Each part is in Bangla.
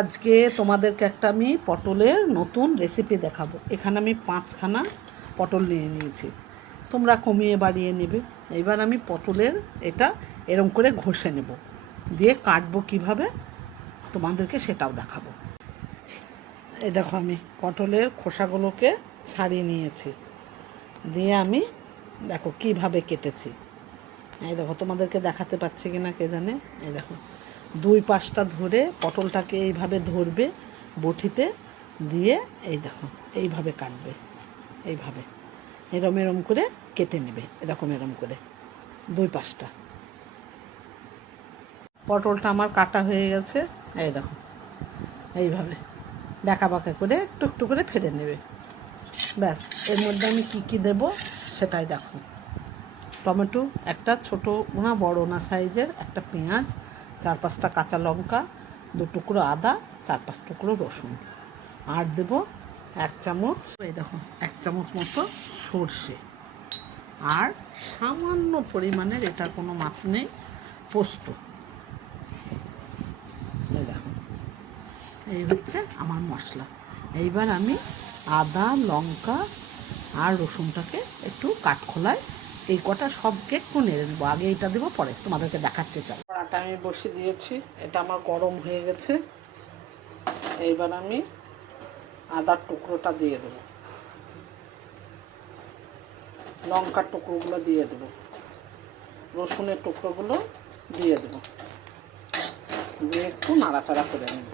আজকে তোমাদেরকে একটা আমি পটলের নতুন রেসিপি দেখাবো। এখানে আমি 5খানা পটল নিয়ে নিয়েছি, তোমরা কমিয়ে বাড়িয়ে নেবে। এবার আমি পটলের এটা এরম করে ঘষে নেব, দিয়ে কাটবো কিভাবে তোমাদেরকে সেটাও দেখাবো। এই দেখো আমি পটলের খোসাগুলোকে ছাড়িয়ে নিয়েছি, দিয়ে আমি দেখো কিভাবে কেটেছি। এই দেখো তোমাদেরকে দেখাতে পাচ্ছি কি না কে জানে। এই দেখো দুই পাশটা ধরে পটলটাকে এইভাবে ধরবে বটিতে, দিয়ে এই দেখো এইভাবে কাটবে, এইভাবে এরম এরম করে কেটে নেবে, এরম করে দুই পাশটা। পটলটা আমার কাটা হয়ে গেছে। এই দেখো এইভাবে বাঁকা বাঁকা করে একটু একটু করে ফেলে নেবে। ব্যাস, এর মধ্যে আমি কী কী দেবো সেটাই দেখো। টমেটো একটা, ছোটো না বড় না সাইজের একটা পেঁয়াজ, 4-5টা কাঁচা লঙ্কা, 2 টুকরো আদা, 4-5 টুকরো রসুন, আর দেব 1 চামচ, এই দেখো 1 চামচ মতো সর্ষে, আর সামান্য পরিমাণের, এটার কোনো মাপ নেই, পোস্ত। এই দেখো এই হচ্ছে আমার মশলা। এইবার আমি আদা লঙ্কা আর রসুনটাকে একটু কাঠখোলায় এই কটা সবকে একটু নেড়ে নেবো। আগে এটা দেবো, পরে তোমাদেরকে দেখাচ্ছে। চলো, কড়াটা আমি বসিয়ে দিয়েছি, এটা আমার গরম হয়ে গেছে। এইবার আমি আদার টুকরোটা দিয়ে দেবো, লঙ্কার টুকরোগুলো দিয়ে দেবো, রসুনের টুকরোগুলো দিয়ে দেবো, দিয়ে একটু নাড়াচাড়া করে নেব।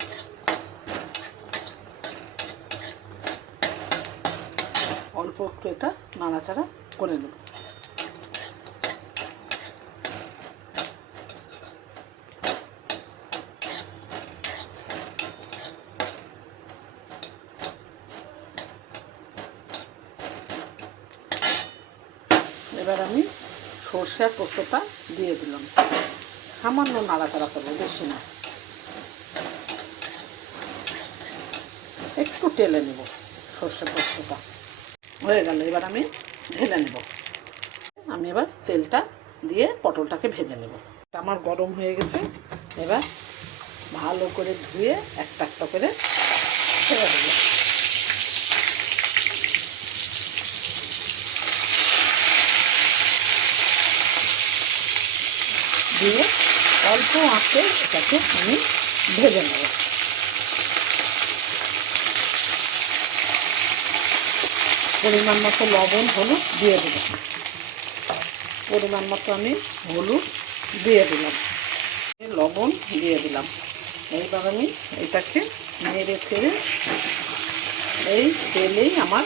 অল্প একটু এটা নাড়াচাড়া করে নেব। এবার আমি সর্ষে আর পোস্তটা দিয়ে দিলাম, সামান্য নাড়াচাড়া করবো, বেশি না, একটু টেলে নেব। সর্ষে পোস্তটা হয়ে গেল, এবার আমি ঢেলে নেব। আমি এবার তেলটা দিয়ে পটলটাকে ভেজে নেব। আমার গরম হয়ে গেছে, এবার ভালো করে ধুয়ে একটা একটা করে ছেড়ে দেবো। দিয়ে অল্প আঁচে এটাকে আমি ভেজে নেব। পরিমাণ মতো লবণ হলুদ দিয়ে দেব, পরিমাণ মতো আমি হলুদ দিয়ে দিলাম, লবণ দিয়ে দিলাম। এইবার আমি এটাকে নেড়ে ছেড়ে এই তেলেই আমার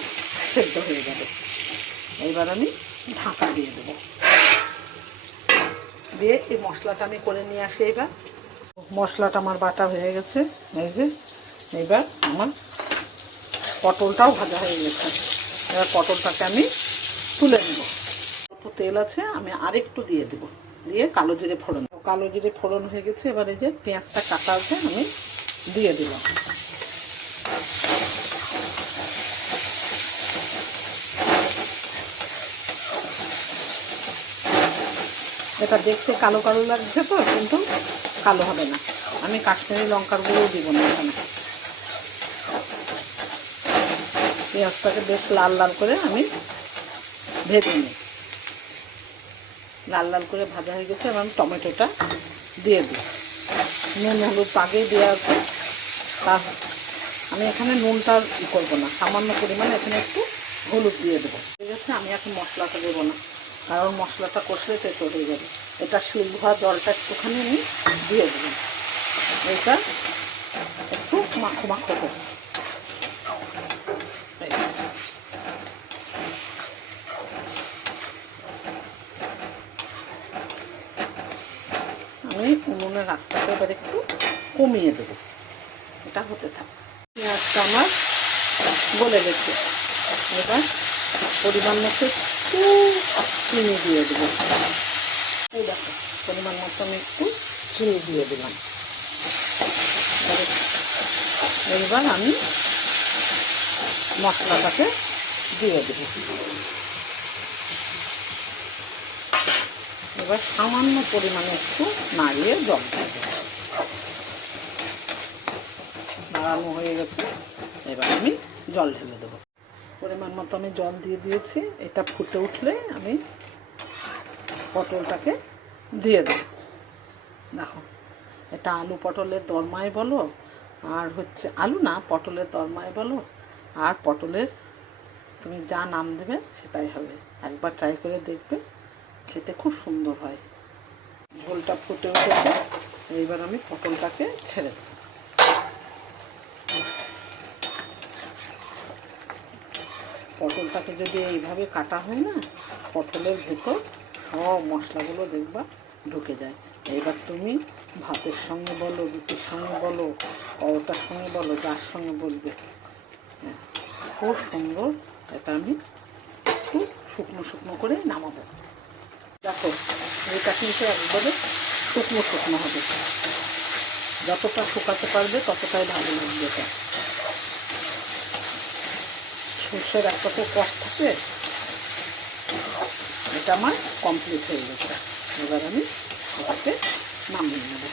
সেদ্ধ হয়ে যাবে। এইবার আমি ঢাকা দিয়ে দেব, দিয়ে এই মশলাটা আমি করে নিয়ে আসি। এবার মশলাটা আমার বাটা হয়ে গেছে, এই যে এইবার আমার পটলটাও ভাজা হয়ে গেছে। এবার পটলটাকে আমি তুলে নেব। অল্প তেল আছে, আমি আরেকটু দিয়ে দেব, দিয়ে কালো জিরে ফোড়ন, কালো জিরে ফোড়ন হয়ে গেছে। এবার এই যে পেঁয়াজটা কাটা আছে আমি দিয়ে দিলাম। এটা দেখতে কালো কালো লাগছে তো, কিন্তু কালো হবে না। আমি কাশ্মীরি লঙ্কার গুঁড়োও দিব না এখানে। পেঁয়াজটাকে বেশ লাল লাল করে আমি ভেজে নিই। লাল লাল করে ভাজা হয়ে গেছে, এবং টমেটোটা দিয়ে দিই। নুন হলুদ আগেই দেওয়া আছে, তা আমি এখানে নুনটা করবো না, সামান্য পরিমাণে এখানে একটু হলুদ দিয়ে দেবো। ঠিক আছে, আমি এখন মশলাটা দেবো না, কারণ মশলাটা কষলে তেতো হয়ে যাবে। এটা শিল ধোয়া জলটা একটুখানি আমি দিয়ে দেবো। এটা একটু মাখো মাখো করবো। আমি উনুনের রাস্তাটা এবার একটু কমিয়ে দেবো, এটা হতে থাকে। পেঁয়াজটা আমার গলে গেছে, এবার পরিমাণ মতো একটু চিনি দিয়ে দেবো। এই দেখো পরিমাণ মতো আমি একটু চিনি দিয়ে দিলাম। এইবার আমি মশলাটাকে দিয়ে দেব। এবার সামান্য পরিমাণে একটু নাড়িয়ে জল দেব। নাড়ানো হয়ে গেছে, এবার আমি জল ঢেলে দেবো। পরিমাণ মতো আমি জল দিয়ে দিয়েছি। এটা ফুটে উঠলে আমি পটলটাকে দিয়ে দেব। দেখো, এটা আলু পটলের দরমাই বলো, আর হচ্ছে আলু না, পটলের দরমাই বলো, আর পটলের তুমি যা নাম দেবে সেটাই হবে। একবার ট্রাই করে দেখবে, খেতে খুব সুন্দর হয়। ঝোলটা ফুটে উঠেছে, এইবার আমি পটলটাকে ছেড়ে দেব। পটলটাকে যদি এইভাবে কাটা হয় না, পটলের ভেতর সব মশলাগুলো দেখবা ঢুকে যায়। এবার তুমি ভাতের সঙ্গে বলো, রুটির সঙ্গে বলো, পরোটার সঙ্গে বলো, যার সঙ্গে বলবে, হ্যাঁ, খুব সুন্দর। এটা আমি একটু শুকনো শুকনো করে নামাবো। দেখো, এটা কিন্তু একবারে শুকনো শুকনো হবে। যতটা শুকাতে পারবে ততটাই ভালো লাগবে। এটা সর্ষের একটা তো কষ থাকে। এটা আমার কমপ্লিট হয়ে গেছে। এবার আমি এটাকে নামিয়ে নেব।